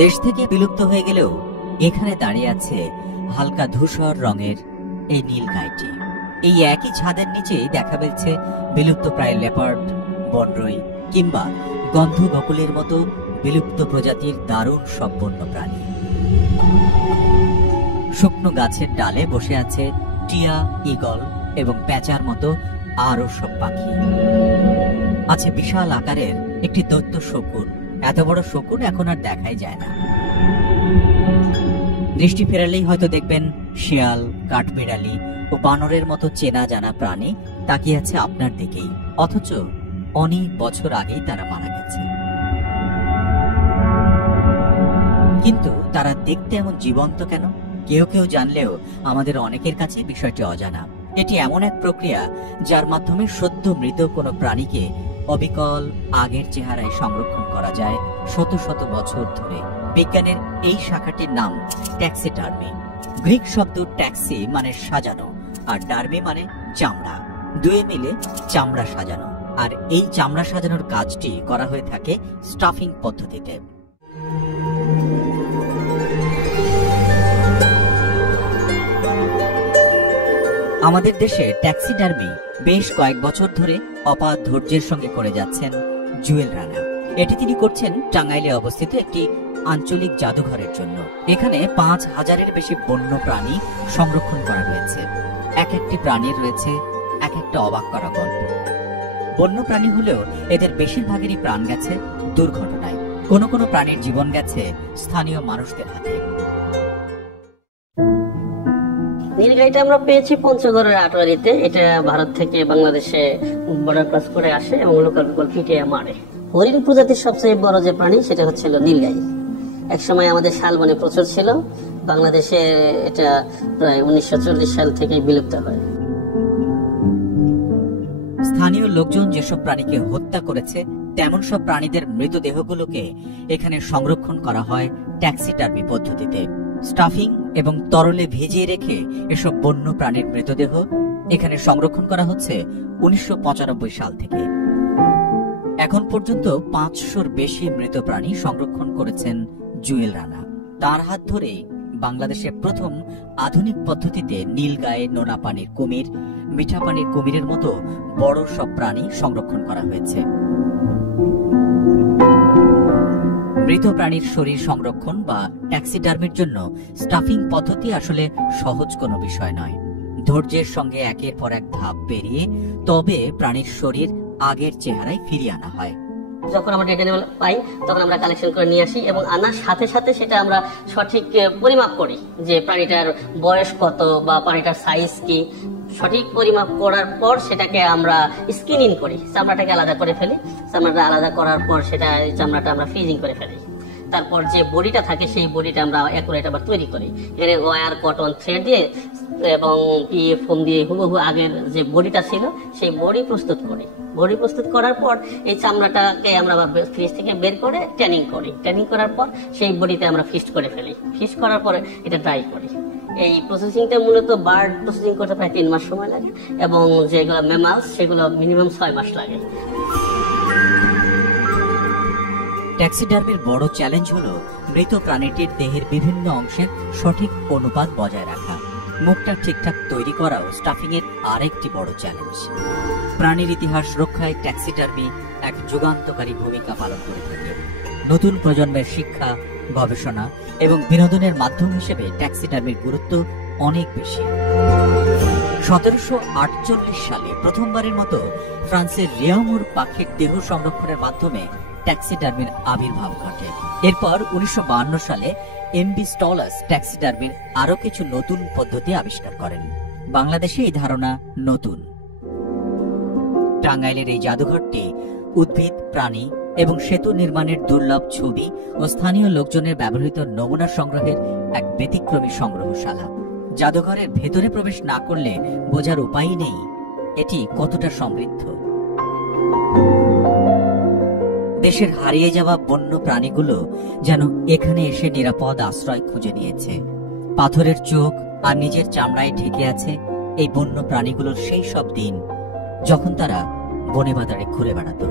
দেশ থেকে বিলুপ্ত হয়ে গেলেও এখানে দাঁড়িয়ে আছে হালকা ধূসর রঙের এই নীলগাইটি। এই একই ছাদের নিচেই দেখা মিলছে বিলুপ্ত প্রায় লেপার্ড, বনরই কিংবা গন্ধ বকুলের মতো বিলুপ্ত প্রজাতির দারুণ সব বন্য প্রাণী। শুকনো গাছের ডালে বসে আছে টিয়া, ঈগল এবং প্যাঁচার মতো আরো সব পাখি। আছে বিশাল আকারের একটি দৈত্য শকুন। এত বড় শকুন এখন আর দেখাই যায় না। দৃষ্টি ফেরালেই হয়তো দেখবেন শিয়াল, কাঠবিড়ালি ও বানরের মতো চেনা জানা প্রাণী তাকিয়ে আছে আপনার দিকেই, অথচ অনেক বছর আগেই তারা মারা গেছে। কিন্তু তারা দেখতে এমন জীবন্ত কেন? কেউ কেউ জানলেও আমাদের অনেকের কাছে বিষয়টি অজানা। এটি এমন এক প্রক্রিয়া যার মাধ্যমে সদ্য মৃত কোনো প্রাণীকে অবিকল আগের চেহারায় সংরক্ষণ করা যায় শত শত বছর ধরে। বিজ্ঞানের এই শাখাটির নাম ট্যাক্সিডার্মি। গ্রিক শব্দ ট্যাক্সি মানে সাজানো, আর ডার্মি মানে চামড়া। দুয়ে মিলে চামড়া সাজানো। আর এই চামড়া সাজানোর কাজটি করা হয়ে থাকে স্টাফিং পদ্ধতিতে। আমাদের দেশে ট্যাক্সিডার্মি বেশ কয়েক বছর ধরে অপার ধৈর্যের সঙ্গে করে যাচ্ছেন জুয়েল রানা। এটি তিনি করছেন টাঙ্গাইলে অবস্থিত একটি আঞ্চলিক জাদুঘরের জন্য। এখানে ৫,০০০-এর বেশি বন্য প্রাণী সংরক্ষণ করা হয়েছে। এক একটি প্রাণীর রয়েছে এক একটা অবাক করা গল্প। বন্য প্রাণী হলেও এদের বেশিরভাগেরই প্রাণ গেছে দুর্ঘটনায়। কোনো কোনো প্রাণীর জীবন গেছে স্থানীয় মানুষদের হাতে। নীলগাইটা আমরা পেয়েছি পঞ্চগড়ের আটোয়ারিতে। এটা ভারত থেকে বাংলাদেশে বর্ডার ক্রস করে আসে এবং লোকাল পিপল পিটিয়ে মারে। হরিণ প্রজাতির সবচেয়ে বড় যে প্রাণী সেটা হচ্ছিল নীলগাই। একসময় আমাদের শালবনে প্রচুর ছিল। বাংলাদেশে এটা প্রায় ১৯৪০ সাল থেকে বিলুপ্ত হয়। স্থানীয় লোকজন যেসব প্রাণীকে হত্যা করেছে তেমন সব প্রাণীদের মৃতদেহগুলোকে এখানে সংরক্ষণ করা হয় ট্যাক্সিডার্মি পদ্ধতিতে। স্টাফিং এবং তরলে ভিজিয়ে রেখে এসব বন্য প্রাণীর মৃতদেহ এখানে সংরক্ষণ করা হচ্ছে ১৯৯৫ সাল থেকে। এখন পর্যন্ত ৫০০-র বেশি মৃত প্রাণী সংরক্ষণ করেছেন জুয়েল রানা। তার হাত ধরে বাংলাদেশে প্রথম আধুনিক পদ্ধতিতে নীলগাই, নোনা পানির কুমির, মিঠা পানির কুমিরের মতো বড় সব প্রাণী সংরক্ষণ করা হয়েছে। মৃত প্রাণীর শরীর সংরক্ষণ বা ট্যাক্সিডার্মির জন্য স্টাফিং পদ্ধতি আসলে সহজ কোনো বিষয় নয়। ধৈর্যের সঙ্গে একের পর এক ধাপ পেরিয়ে তবে প্রাণীর শরীর আগের চেহারায় ফিরিয়ে আনা হয়। যখন আমরা ডেড অ্যানিমাল পাই তখন আমরা কালেকশন করে নিয়ে আসি এবং আনার সাথে সাথে সেটা আমরা সঠিক পরিমাপ করি যে প্রাণীটার বয়স কত বা প্রাণীটার সাইজ কি। সঠিক পরিমাপ করার পর সেটাকে আমরা স্কিনিং করি, চামড়াটাকে আলাদা করে ফেলি। চামড়াটা আলাদা করার পর সেটা চামড়াটা আমরা ফ্রিজিং করে ফেলি। তারপর যে বডিটা থাকে সেই বডিটা আমরা অ্যাকুরেট আবার তৈরি করি। এখানে ওয়্যার, কটন থ্রেড দিয়ে এবং পিএফ ফোম দিয়ে হুবহু আগের যে বডিটা ছিল সেই বডি প্রস্তুত করি। বডি প্রস্তুত করার পর এই চামড়াটাকে আমরা ফ্রিজ থেকে বের করে ট্যানিং করি। ট্যানিং করার পর সেই বডিতে আমরা ফিস্ট করে ফেলি। ফিস্ট করার পরে এটা ড্রাই করি। এই প্রসেসিংটা মূলত বার্ড প্রসেসিং করতে প্রায় ৩ মাস সময় লাগে এবং যেগুলো ম্যামালস সেগুলো মিনিমাম ৬ মাস লাগে। ট্যাক্সিডার্মির বড় চ্যালেঞ্জ হলো মৃত প্রাণীটির দেহের বিভিন্ন অংশের সঠিক অনুপাত বজায় রাখা। মুখটা ঠিকঠাক তৈরি করাও স্টাফিং এর আরেকটি বড় চ্যালেঞ্জ। প্রাণীর ইতিহাস রক্ষায় ট্যাক্সিডার্মি এক যুগান্তকারী ভূমিকা পালন করে থাকে। নতুন প্রজন্মের শিক্ষা, গবেষণা এবং বিনোদনের মাধ্যম হিসেবে ট্যাক্সিডার্মির গুরুত্ব অনেক বেশি। ১৭৪৮ সালে প্রথমবারের মতো ফ্রান্সের রিয়ামুর পাখির দেহ সংরক্ষণের মাধ্যমে ট্যাক্সিডার্মির আবির্ভাব ঘটে। এরপর ১৯৫২ সালে এমবি স্টলাস ট্যাক্সিডার্মির আরো কিছু নতুন পদ্ধতি আবিষ্কার করেন। বাংলাদেশে এই ধারণা নতুন। টাঙ্গাইলের এই জাদুঘরটি উদ্ভিদ, প্রাণী এবং সেতু নির্মাণের দুর্লভ ছবি ও স্থানীয় লোকজনের ব্যবহৃত নমুনা সংগ্রহের এক ব্যতিক্রমী সংগ্রহশালা। জাদুঘরের ভেতরে প্রবেশ না করলে বোঝার উপায়ই নেই এটি কতটা সমৃদ্ধ। দেশের হারিয়ে যাওয়া বন্য প্রাণীগুলো যেন এখানে এসে নিরাপদ আশ্রয় খুঁজে নিয়েছে। পাথরের চোখ আর নিজের চামড়ায় ঢেকে আছে এই বন্য প্রাণীগুলোর সেই সব দিন যখন তারা বনে বাজারে ঘুরে বেড়াতো।